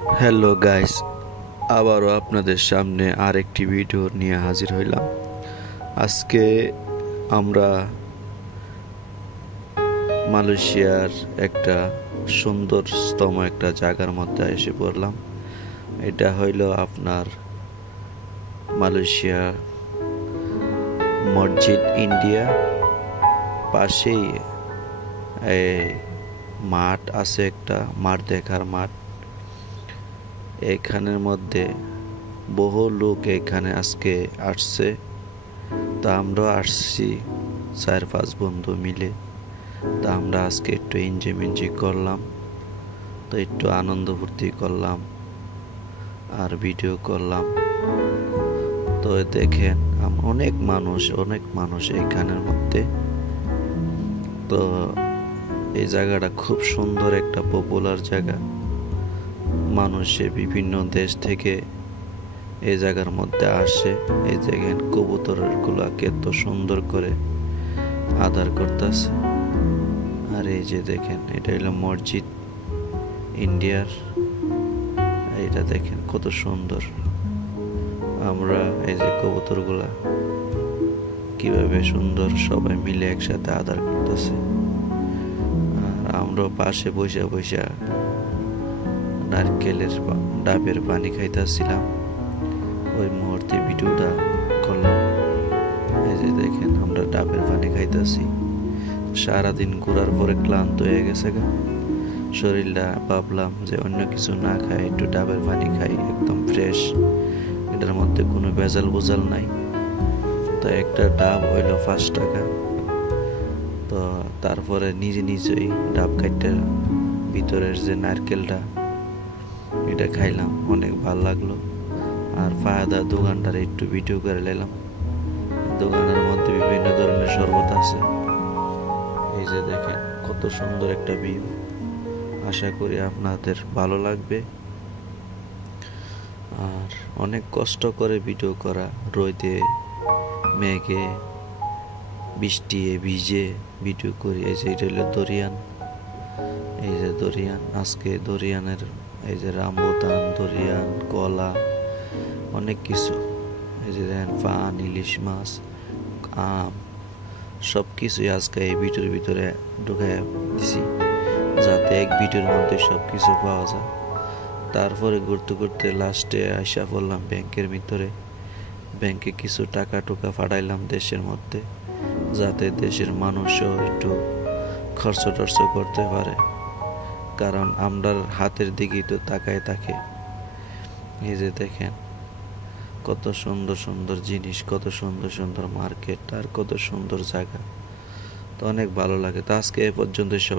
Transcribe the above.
Hello guys, আবারও আপনাদের সামনে আরেকটি ভিডিও নিয়ে হাজির হইলাম। আজকে আমরা মালয়েশিয়ার একটা সুন্দরতম একটা জায়গার মধ্যে এসে পড়লাম। এটা হইল আপনার মালয়েশিয়া মসজিদ ইন্ডিয়া, পাশেই মাঠ আছে, একটা মাঠ দেখার মাঠ। এখানের মধ্যে বহু লোক এখানে আজকে আসছে, তা আমরাও আসছি 4-5 বন্ধু মিলে। তা আমরা আজকে একটু এনজয় করলাম, তো একটু আনন্দ ফুর্তি করলাম আর ভিডিও করলাম। তো দেখেন অনেক মানুষ এখানের মধ্যে। তো এই জায়গাটা খুব সুন্দর, একটা পপুলার জায়গা। মানুষে বিভিন্ন দেশ থেকে এই জায়গার মধ্যে আসে। এই জায়গায় কবুতরের গুলাকে এত সুন্দর করে আদর করতেছে। আর এই যে দেখেন, এটা হলো মসজিদ ইন্ডিয়ার। এটা দেখেন কত সুন্দর। আমরা এই যে কবুতরগুলা কিভাবে সুন্দর সবাই মিলে একসাথে আদর করতেছে। আর আমরা পাশে বসে বসে নারকেলের ডাবের পানি খাইতেছিলাম। ওই মুহূর্তে ভিডিওটা করলাম। এই যে দেখেন, আমরা ডাবের পানি খাইতেছি। সারাদিন ঘোরার পরে ক্লান্ত হয়ে গেছে শরীরটা। ভাবলাম যে অন্য কিছু না খাই, একটু ডাবের পানি খাই, একদম ফ্রেশ। এটার মধ্যে কোনো ভেজাল বোঝাল নাই। তো একটা ডাব হইল 5 টাকা। তো তারপরে নিজেই ডাব কাটতে ভিতরের যে নারকেলটা, এটা খাইলাম, অনেক ভালো লাগলো। আর ফায়দা দোকানটার একটু ভিডিও করে নিলাম। দোকানের মধ্যে বিভিন্ন ধরনের শরবত আছে। এই যে দেখেন কত সুন্দর একটা ভিউ। আশা করি আপনাদের ভালো লাগবে। আর অনেক কষ্ট করে ভিডিও করা, রোদে মেঘে বৃষ্টি ভিজে ভিডিও করি। এই যে এটা হলো দরিয়ান। এই যে দরিয়ান, আজকে দরিয়ানের এই যে রামবুতান, দরিয়ান, কলা, অনেক কিছু। এই যে দেখেন পান, ইলিশ মাছ, আম, সব কিছুই আজকে এই ভিডিওর ভিতরে ঢুকাই দিছি, যাতে এক ভিডিওর মধ্যে সব কিছু পাওয়া যায়। তারপরে ঘুরতে ঘুরতে লাস্টে আইসা পড়লাম ব্যাংকের ভিতরে। ব্যাংকে কিছু টাকা টুকা ফাটাইলাম দেশের মধ্যে, যাতে দেশের মানুষও একটু খরচ টর্চ করতে পারে। কারণ আমরার হাতের দিকেই তো তাকায় থাকে। এই যে দেখেন কত সুন্দর সুন্দর জিনিস, কত সুন্দর সুন্দর মার্কেট, আর কত সুন্দর জায়গা। তো অনেক ভালো লাগে। তো আজকে এ পর্যন্ত সবাই